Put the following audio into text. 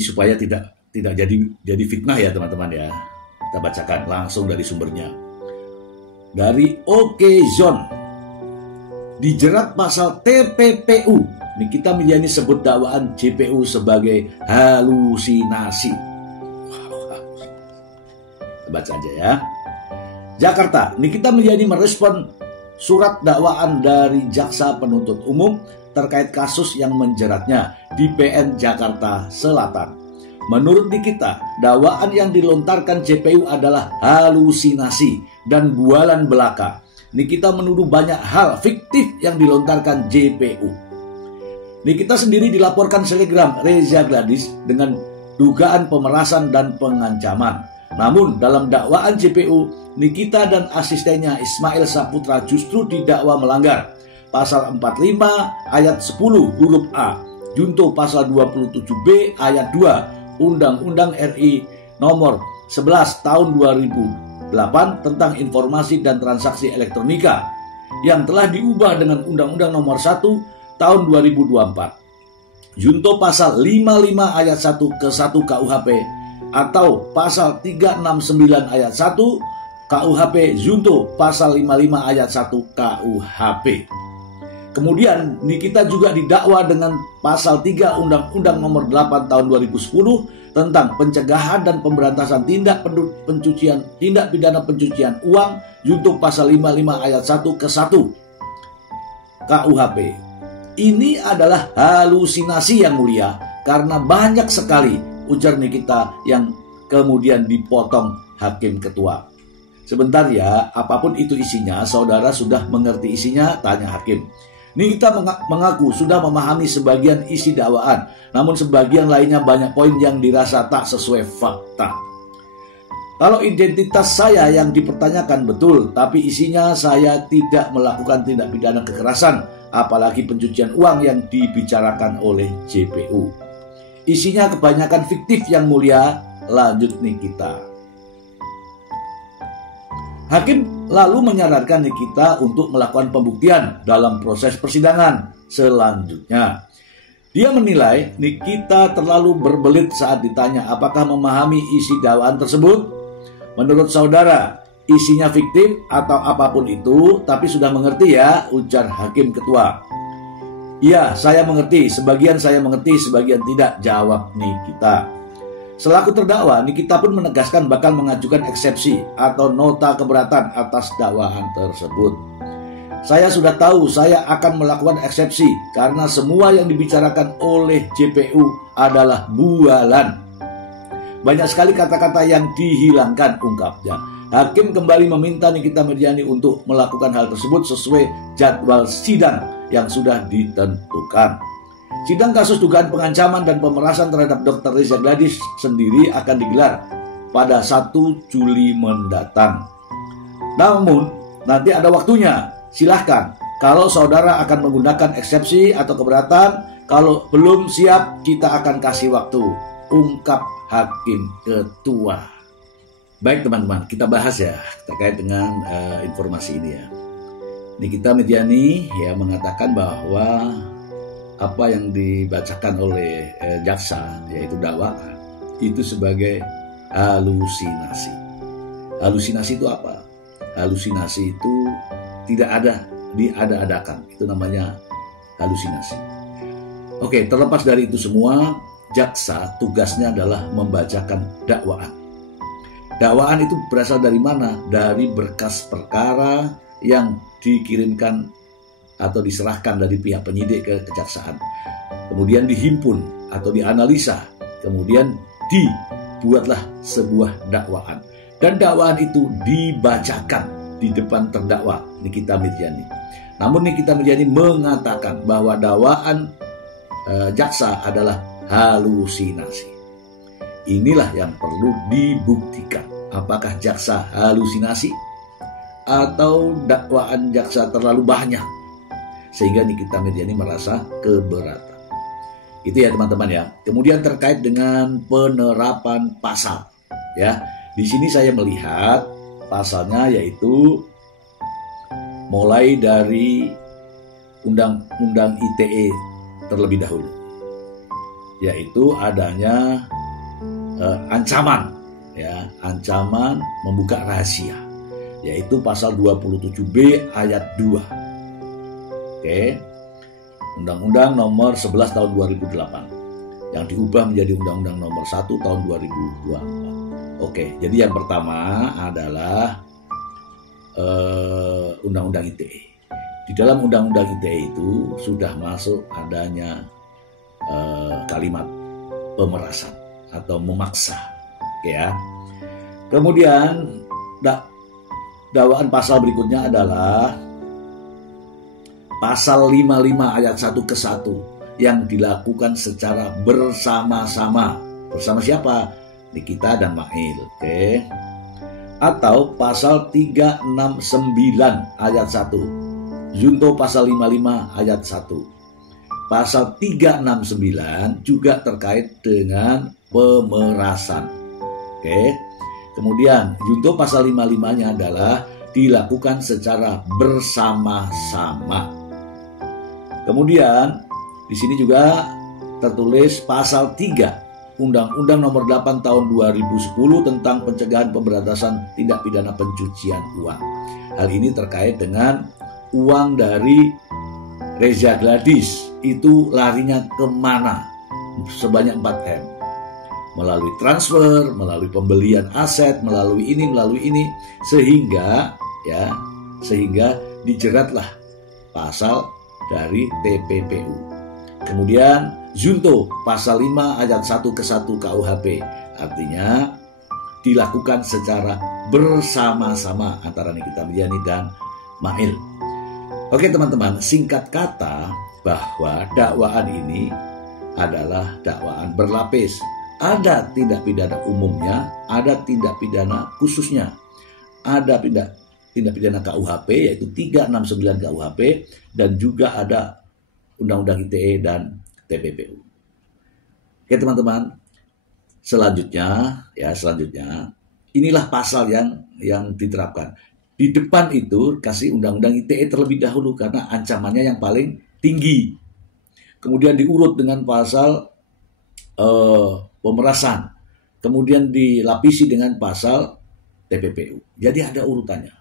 supaya tidak jadi fitnah ya teman-teman ya. Kita bacakan langsung dari sumbernya. Dari Okezone, dijerat pasal TPPU. Nikita Milyani sebut dakwaan JPU sebagai halusinasi. Baca aja ya. Jakarta, Nikita Milyani merespon surat dakwaan dari jaksa penuntut umum terkait kasus yang menjeratnya di PN Jakarta Selatan. Menurut Nikita, dakwaan yang dilontarkan JPU adalah halusinasi dan bualan belaka. Nikita menuduh banyak hal fiktif yang dilontarkan JPU. Nikita sendiri dilaporkan selegram Reza Gladys dengan dugaan pemerasan dan pengancaman. Namun dalam dakwaan JPU, Nikita dan asistennya Ismail Saputra justru didakwa melanggar pasal 45 ayat 10 huruf A, junto pasal 27B ayat 2 Undang-Undang RI nomor 11 tahun 2008 tentang informasi dan transaksi elektronika yang telah diubah dengan Undang-Undang nomor 1 tahun 2024. Junto pasal 55 ayat 1 ke 1 KUHP atau pasal 369 ayat 1 KUHP junto pasal 55 ayat 1 KUHP. Kemudian Nikita juga didakwa dengan pasal 3 Undang-Undang nomor 8 tahun 2010 tentang pencegahan dan pemberantasan tindak pidana pencucian uang junto pasal 55 ayat 1 ke 1 KUHP. Ini adalah halusinasi yang mulia karena banyak sekali, ujar Nikita yang kemudian dipotong hakim ketua. Sebentar ya, apapun itu isinya, saudara sudah mengerti isinya? Tanya hakim. Nikita mengaku sudah memahami sebagian isi dakwaan, namun sebagian lainnya banyak poin yang dirasa tak sesuai fakta. Kalau identitas saya yang dipertanyakan betul, tapi isinya saya tidak melakukan tindak pidana kekerasan, apalagi pencucian uang yang dibicarakan oleh JPU. Isinya kebanyakan fiktif yang mulia, lanjut Nikita. Hakim lalu menyarankan Nikita untuk melakukan pembuktian dalam proses persidangan selanjutnya. Dia menilai Nikita terlalu berbelit saat ditanya apakah memahami isi dakwaan tersebut. Menurut saudara, isinya fiktif atau apapun itu, tapi sudah mengerti ya, ujar hakim ketua. Iya, saya mengerti, sebagian saya mengerti, sebagian tidak, jawab Nikita. Selaku terdakwa, Nikita pun menegaskan bakal mengajukan eksepsi atau nota keberatan atas dakwaan tersebut. Saya sudah tahu saya akan melakukan eksepsi karena semua yang dibicarakan oleh JPU adalah bualan. Banyak sekali kata-kata yang dihilangkan, ungkapnya. Hakim kembali meminta Nikita Milyani untuk melakukan hal tersebut sesuai jadwal sidang yang sudah ditentukan. Sidang kasus dugaan pengancaman dan pemerasan terhadap Dr. Reza Gladys sendiri akan digelar pada 1 Juli mendatang. Namun, nanti ada waktunya. Silahkan. Kalau saudara akan menggunakan eksepsi atau keberatan, kalau belum siap, kita akan kasih waktu, ungkap hakim ketua. Baik teman-teman, kita bahas ya terkait dengan informasi ini ya. Nikita Milyani ya mengatakan bahwa apa yang dibacakan oleh jaksa, yaitu dakwaan, itu sebagai halusinasi. Halusinasi itu apa? Halusinasi itu tidak ada, diada-adakan. Itu namanya halusinasi. Oke, terlepas dari itu semua, jaksa tugasnya adalah membacakan dakwaan. Dakwaan itu berasal dari mana? Dari berkas perkara yang dikirimkan atau diserahkan dari pihak penyidik ke kejaksaan. Kemudian dihimpun atau dianalisa. Kemudian dibuatlah sebuah dakwaan. Dan dakwaan itu dibacakan di depan terdakwa Nikita Milyani. Namun Nikita Milyani mengatakan bahwa dakwaan jaksa adalah halusinasi. Inilah yang perlu dibuktikan. Apakah jaksa halusinasi atau dakwaan jaksa terlalu banyak sehingga Nikita Milyani merasa keberatan. Itu ya teman-teman ya. Kemudian terkait dengan penerapan pasal ya. Di sini saya melihat pasalnya yaitu mulai dari Undang-Undang ITE terlebih dahulu. yaitu adanya ancaman, ya, ancaman membuka rahasia, yaitu pasal 27B ayat 2. Oke. Undang-Undang nomor 11 tahun 2008 yang diubah menjadi Undang-Undang nomor 1 tahun 2024. Oke, jadi yang pertama adalah Undang-Undang ITE. Di dalam Undang-Undang ITE itu sudah masuk adanya kalimat pemerasan atau memaksa, ya. Kemudian dakwaan pasal berikutnya adalah pasal 55 ayat 1 ke 1 yang dilakukan secara bersama-sama. Bersama siapa? Nikita dan Mail. Oke. Atau pasal 369 ayat 1. Junto pasal 55 ayat 1. Pasal 369 juga terkait dengan pemerasan. Oke. Kemudian junto pasal 55-nya adalah dilakukan secara bersama-sama. Kemudian di sini juga tertulis pasal 3 Undang-Undang nomor 8 tahun 2010 tentang pencegahan pemberantasan tindak pidana pencucian uang. Hal ini terkait dengan uang dari Reza Gladys itu larinya kemana? Sebanyak 4M. Melalui transfer, melalui pembelian aset, melalui ini, sehingga dijeratlah pasal dari TPPU. Kemudian junto pasal 5 ayat 1 ke 1 KUHP, artinya dilakukan secara bersama-sama antara Nikita Milyani dan Mail. Oke teman-teman, singkat kata bahwa dakwaan ini adalah dakwaan berlapis. Ada tindak pidana umumnya, ada tindak pidana khususnya. Ada tindak pidana KUHP yaitu 369 KUHP dan juga ada Undang-Undang ITE dan TPPU. Oke teman-teman, selanjutnya inilah pasal yang diterapkan. Di depan itu kasih Undang-Undang ITE terlebih dahulu karena ancamannya yang paling tinggi. Kemudian diurut dengan pasal pemerasan. Kemudian dilapisi dengan pasal TPPU. Jadi ada urutannya.